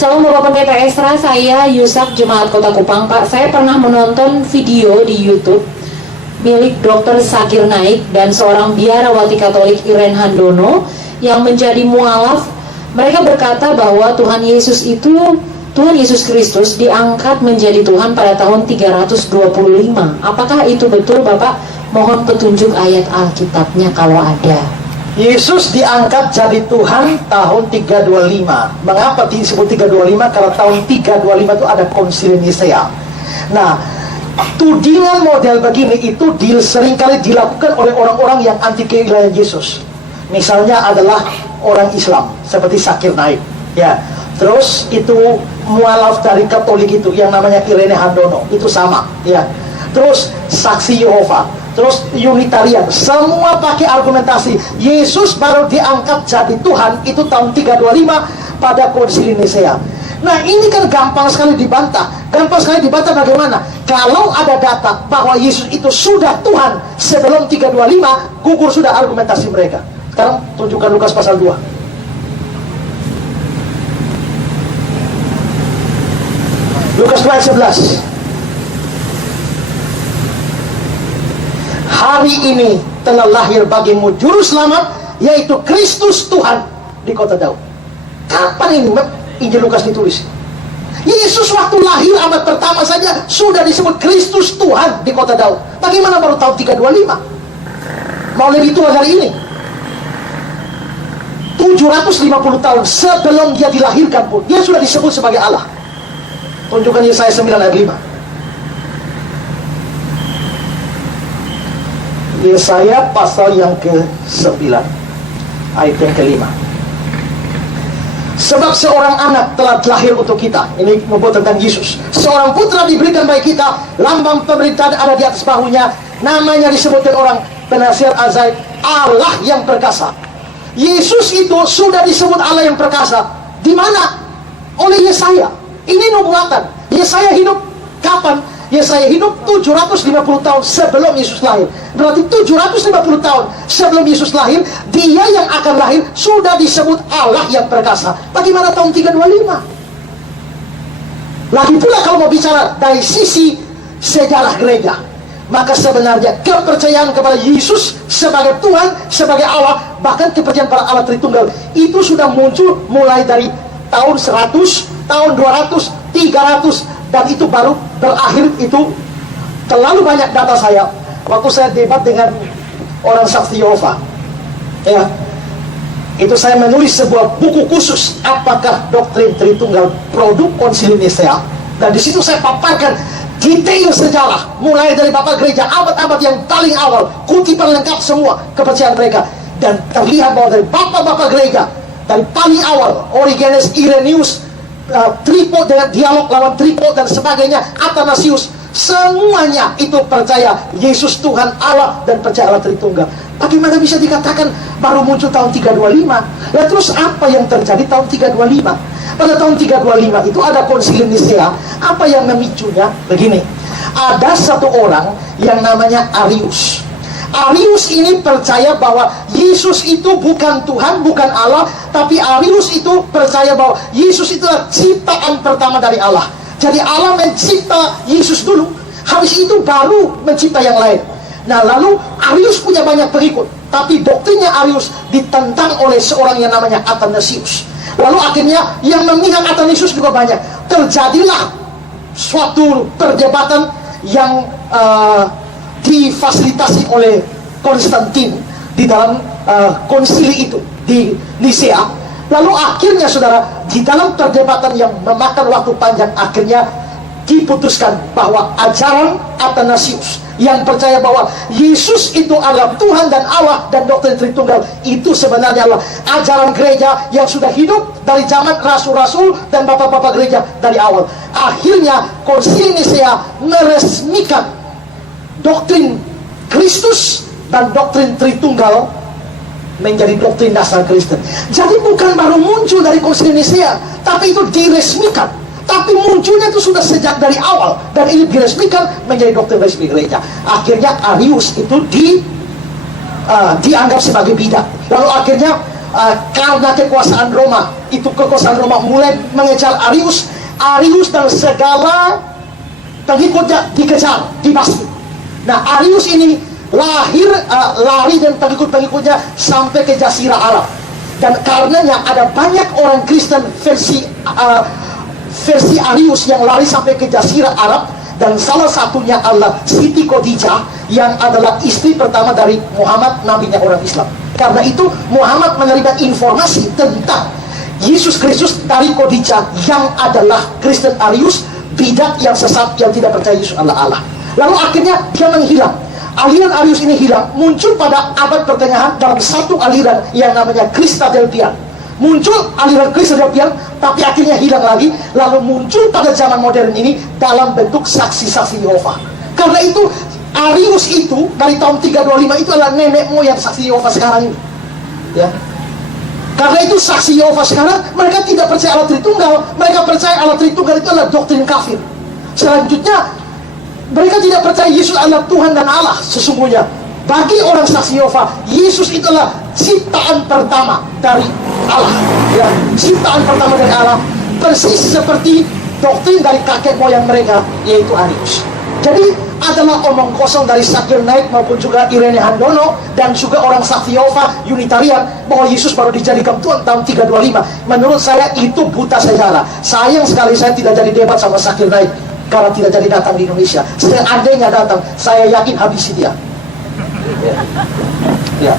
Salam Bapak Pendeta Esra, saya Yusak Jemaat Kota Kupang. Pak, saya pernah menonton video di YouTube milik Dr. Zakir Naik dan seorang biarawati Katolik Irene Handono yang menjadi mualaf. Mereka berkata bahwa Tuhan Yesus Kristus diangkat menjadi Tuhan pada tahun 325. Apakah itu betul, Bapak? Mohon petunjuk ayat Alkitabnya kalau ada. Yesus diangkat jadi Tuhan tahun 325. Mengapa disebut 325? Karena tahun 325 itu ada Konsili Nisea. Nah, tudingan model begini itu seringkali dilakukan oleh orang-orang yang anti keilahian Yesus. Misalnya adalah orang Islam seperti Zakir Naik, ya. Terus itu mualaf dari Katolik itu yang namanya Irene Handono, itu sama, ya. Terus Saksi Yehova, terus Unitarian, semua pakai argumentasi Yesus baru diangkat jadi Tuhan itu tahun 325 pada Konsili Nisea. Nah, ini kan gampang sekali dibantah. Gampang sekali dibantah bagaimana? Kalau ada data bahwa Yesus itu sudah Tuhan sebelum 325, gugur sudah argumentasi mereka. Sekarang tunjukkan Lukas pasal 2. Lukas 2 ayat 11. Hari ini telah lahir bagimu juru selamat, yaitu Kristus Tuhan di kota Daud. Kapan ini Injil Lukas ditulis? Yesus waktu lahir abad pertama saja sudah disebut Kristus Tuhan di kota Daud. Bagaimana baru tahun 325? Mau lebih tua dari ini? 750 tahun sebelum dia dilahirkan pun dia sudah disebut sebagai Allah. Tunjukkan Yesaya 9 ayat 5. Yesaya pasal yang ke-9 ayat yang ke-5. Sebab seorang anak telah lahir untuk kita. Ini membuat tentang Yesus. Seorang putra diberikan bagi kita, lambang pemerintahan ada di atas bahunya, namanya disebutkan orang penasihat ajaib, Allah yang perkasa. Yesus itu sudah disebut Allah yang perkasa. Di mana? Oleh Yesaya. Ini nubuatan. Yesaya hidup kapan? Yesaya hidup 750 tahun sebelum Yesus lahir. Berarti 750 tahun sebelum Yesus lahir, dia yang akan lahir sudah disebut Allah yang perkasa. Bagaimana tahun 325? Lagi pula kalau mau bicara dari sisi sejarah gereja, maka sebenarnya kepercayaan kepada Yesus sebagai Tuhan, sebagai Allah, bahkan kepercayaan para Allah Tritunggal itu sudah muncul mulai dari tahun 100, tahun 200, 300, dan itu baru berakhir. Itu terlalu banyak data saya waktu saya debat dengan orang Saksi Yehova, ya. Itu saya menulis sebuah buku khusus, apakah doktrin Tritunggal produk Konsili Nisea, dan di situ saya paparkan detail sejarah mulai dari Bapak Gereja abad-abad yang paling awal, kutipan lengkap semua kepercayaan mereka, dan terlihat bahwa dari Bapak-Bapak Gereja dari paling awal, Origenes, Irenaeus, Tripod dengan dialog lawan Tripod dan sebagainya, Athanasius, semuanya itu percaya Yesus Tuhan Allah dan percaya Allah Tritunggal. Bagaimana bisa dikatakan baru muncul tahun 325? Nah, terus apa yang terjadi tahun 325? Pada tahun 325 itu ada Konsili Nisea. Apa yang memicunya? Begini, ada satu orang yang namanya Arius. Arius ini percaya bahwa Yesus itu bukan Tuhan, bukan Allah, tapi Arius itu percaya bahwa Yesus itu adalah ciptaan pertama dari Allah. Jadi Allah mencipta Yesus dulu, habis itu baru mencipta yang lain. Nah, lalu Arius punya banyak pengikut, tapi doktrinnya Arius ditentang oleh seorang yang namanya Athanasius. Lalu akhirnya yang memihak Athanasius juga banyak. Terjadilah suatu perdebatan yang difasilitasi oleh Konstantin di dalam konsili itu di Nisea. Lalu akhirnya saudara, di dalam perdebatan yang memakan waktu panjang, akhirnya diputuskan bahwa ajaran Athanasius yang percaya bahwa Yesus itu adalah Tuhan dan Allah dan doktrin Tritunggal, itu sebenarnya adalah ajaran gereja yang sudah hidup dari zaman rasul-rasul dan bapak-bapak gereja dari awal. Akhirnya Konsili Nisea meresmikan doktrin Kristus dan doktrin Tritunggal menjadi doktrin dasar Kristen. Jadi bukan baru muncul dari Konsili Nisea, tapi itu diresmikan. Tapi munculnya itu sudah sejak dari awal, dan ini diresmikan menjadi doktrin resmi gereja. Akhirnya Arius itu dianggap sebagai bidat. Lalu akhirnya karena kekuasaan Roma itu kekuasaan Roma mulai mengejar Arius. Arius dan segala pengikutnya dikejar, dibasmi. Nah, Arius ini lari dan pengikut-pengikutnya sampai ke Jazirah Arab. Dan karenanya ada banyak orang Kristen versi Arius yang lari sampai ke Jazirah Arab. Dan salah satunya adalah Siti Khadijah yang adalah istri pertama dari Muhammad, nabinya orang Islam. Karena itu Muhammad menerima informasi tentang Yesus Kristus dari Khadijah yang adalah Kristen Arius, bidat yang sesat yang tidak percaya Yesus adalah Allah. Lalu akhirnya dia menghilang. Aliran Arius ini hilang, muncul pada abad pertengahan dalam satu aliran yang namanya Kristadelphian. Muncul aliran Kristadelphian, tapi akhirnya hilang lagi. Lalu muncul pada zaman modern ini dalam bentuk saksi-saksi Yehova. Karena itu Arius itu dari tahun 325 itu adalah nenek moyang saksi Yehova sekarang ini. Ya. Karena itu saksi Yehova sekarang mereka tidak percaya Allah Tritunggal. Mereka percaya Allah Tritunggal itu adalah doktrin kafir. Selanjutnya mereka tidak percaya Yesus adalah Tuhan dan Allah sesungguhnya. Bagi orang saksi Yehova, Yesus itu adalah ciptaan pertama dari Allah. Ya, ciptaan pertama dari Allah, persis seperti doktrin dari kakek moyang mereka, yaitu Arius. Jadi adalah omong kosong dari Zakir Naik maupun juga Irene Handono dan juga orang saksi Yehova Unitarian bahwa Yesus baru dijadikan Tuhan tahun 325. Menurut saya itu buta sejarah. Sayang sekali saya tidak jadi debat sama Zakir Naik karena tidak jadi datang di Indonesia. Seandainya datang, saya yakin habisi dia. Ya.